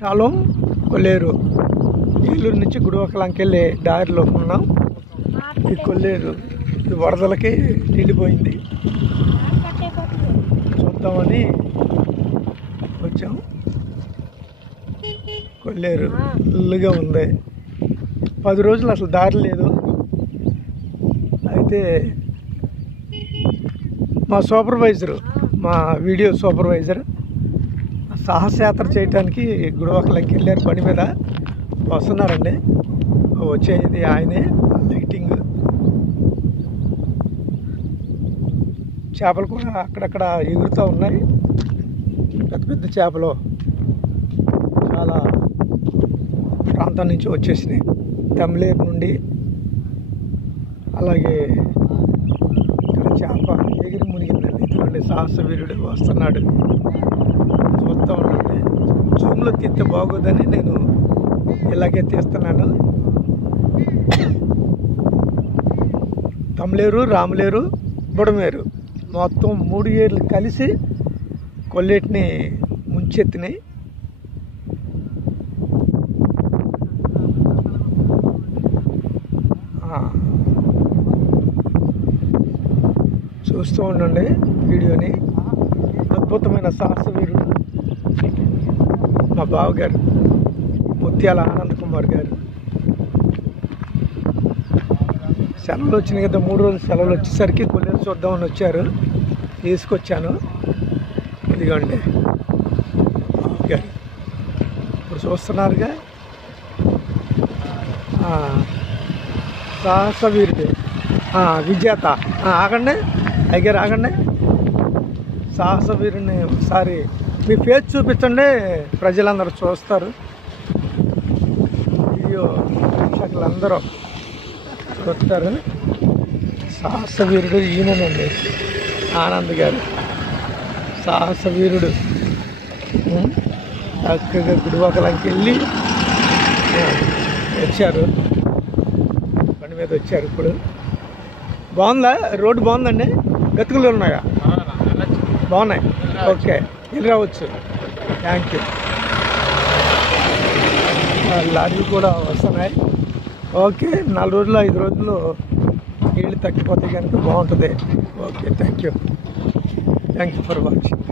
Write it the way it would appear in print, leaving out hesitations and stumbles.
Shalom కొల్లేరు ఏలూరు నుంచి గుడివాకలంకి వెళ్ళే దారిలో ఉన్నాం. ఈ కొల్లేరు వరదలకి నిండిపోయింది. చూద్దామని వచ్చాం. కొల్లేరు ఫుల్గా ఉంది. 10 రోజులు అసలు దారి లేదు. అయితే మా సూపర్వైజరు, మా వీడియో సూపర్వైజర్ సాహసయాత్ర చేయడానికి గుడివాకలంకి వెళ్ళారు. బండి మీద వస్తున్నారండి. వచ్చేది ఆయనే. లైటింగ్, చేపలు కూడా అక్కడక్కడ ఎగురుతూ ఉన్నాయి. పెద్ద పెద్ద చేపలు చాలా ప్రాంతం నుంచి వచ్చేసినాయి. తమిళేరు నుండి. అలాగే ఇక్కడ చేప ఎగిరి మునిగిందండి. ఇటువంటి సాహస వీరుడు వస్తున్నాడు. చూస్తూ ఉండండి. జూమ్లో తీస్తే బాగోదని నేను ఇలాగే తీస్తున్నాను. తమిళేరు, రాములేరు, బుడమేరు మొత్తం 3 ఏర్లు కలిసి కొల్లేటిని ముంచెత్తినాయి. చూస్తూ ఉండండి వీడియోని. అద్భుతమైన సాహస వీరుడు మా బావగారు ముత్యాల ఆనంద్ కుమార్ గారు. సెలవులు వచ్చినాయి కదా, 3 రోజులు సెలవులు వచ్చేసరికి కొల్లేరు చూద్దామని వచ్చారు. తీసుకొచ్చాను. ఇదిగోండి బావగారు. ఇప్పుడు చూస్తున్నారుగా సాహస వీరుడు విజేత. ఆగండి అయ్యారు, ఆగండి. సాహస వీరుని ఒకసారి మీ ఫేస్ చూపించండి, ప్రజలందరూ చూస్తారు. వీడియో ప్రేక్షకులందరూ చూస్తారు. సాహస వీరుడు ఈయనండి, ఆనంద్ గారు. సాహస వీరుడు చక్కగా గుడివాకలంకి వెళ్ళి వచ్చారు. బండి మీద వచ్చారు. ఇప్పుడు బాగుందా? రోడ్డు బాగుందండి? గతుకులు ఉన్నాయా? బాగున్నాయి. ఓకే, వెళ్ళి రావచ్చు. Thank you. లారీలు కూడా వస్తున్నాయి. ఓకే, 4 రోజులు 5 రోజులు నీళ్ళు తగ్గిపోతే కనుక బాగుంటుంది. Okay, thank you for watching.